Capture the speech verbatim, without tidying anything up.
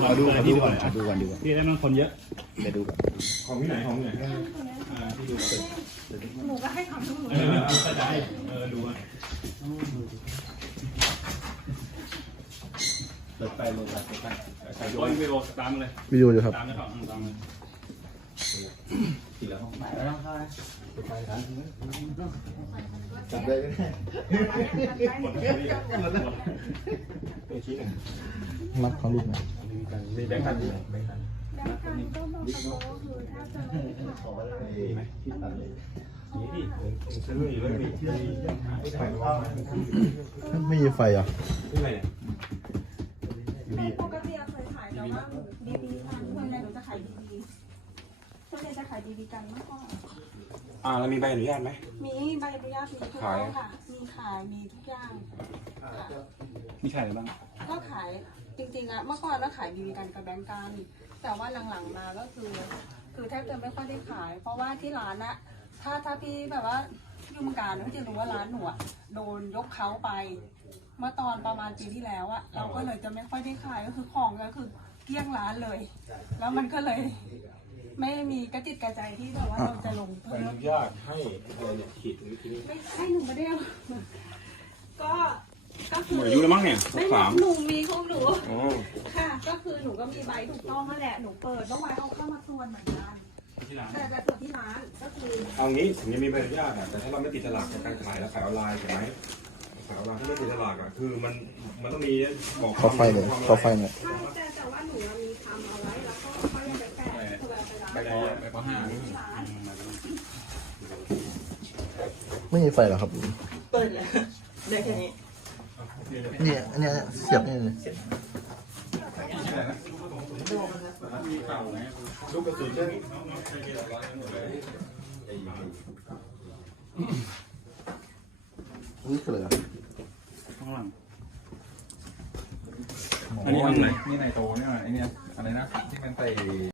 ขอดูขอดูก่อนขอดูก่อนดูก่อนที่ได้มันคนเยอะเดี๋ยวดูก่อนของที่ไหนของที่ไหนที่ดูหนูก็ให้ความรู้หนูเออเอากระจายเออดูอ่ะเปิดไปลงไปไปใส่ย้อยวิดีโอตามเลยวิดีโออยู่ครับตามเลยครับตามเลยทีละห้องจับได้ไหมหมดเลยหมดชี้หนึ่งรับของลูกหน่อยมีแบงค์พันแล้วการก็บอกเขาคือถ้าจะไม่ขายที่ตัดเลยซื้ออยู่เลยมีที่ไม่มีไฟอ่ะที่ไหนเนี่ยปกติเคยขายแต่ว่าดีบีค่ะส่วนใหญ่หนูจะขายดีบีส่วนใหญ่จะขายดีบีกันมากกว่าอ่าแล้วมีใบอนุญาตไหมมีใบอนุญาตมีทุกอย่างค่ะมีขายมีทุกอย่างมีขายอะไรบ้างก็ขายจริงๆอะเมื่อก่อนก็ขายดีบีกันกับแบงก์กันแต่ว่าหลังๆมาก็คือ คือแทบจะไม่ค่อยได้ขาย เพราะว่าที่ร้านอะถ้าถ้าพี่แบบว่ายุ่งการก็จะรู้ว่าร้านหนูอะโดนยกเขาไป เมื่อตอนประมาณปีที่แล้วอะเราก็เลยจะไม่ค่อยได้ขายก็คือของก็คือเกลี้ยงร้านเลย แล้วมันก็เลย ไม่มีกระจิตกระใจที่แบบว่าเราจะลงใบอนุญาตให้อะไรเนี่ยขีดหรือทีนี้ไม่ใช่หนูไม่ได้เอาก็ก็คืหมอดอายุแล้วมั้งเนี่ยไม่สามหนูมีของหนูอ๋อค่ะ ก็คือหนูก็มีใบถูกต้องนั่นแหละหนูเปิดต้องไว้เอาเข้ามาส่วนเหมือนกันที่ร้านแต่แต่ส่วนที่ร้านก็คือเอางี้ถึงจะมีใบอนุญาตอ่ะแต่ถ้าเราไม่ติดฉลากในการขายแล้วขายออนไลน์ใช่ไหมขายออนไลน์ถ้าไม่ติดฉลากอ่ะคือมันมันต้องมีบอกขอไฟเลยขอไฟหน่อยใช่แต่แต่ว่าหนูมีทำเอาไว้แล้วก็ค่อยไปแปะเผื่อไปร้านไปรอไปปห้าที่ร้านไม่มีไฟเหรอครับเปิดเลยได้แค่นี้นี่อันเนี้ยเสียบนี่เลยลูกกระสุนเช่นนี่คืออะไรอ่ะข้างหลังอันนี้อันไหนนี่ในโตเนี่ยไอเนี่ยอะไรนะที่มันใส่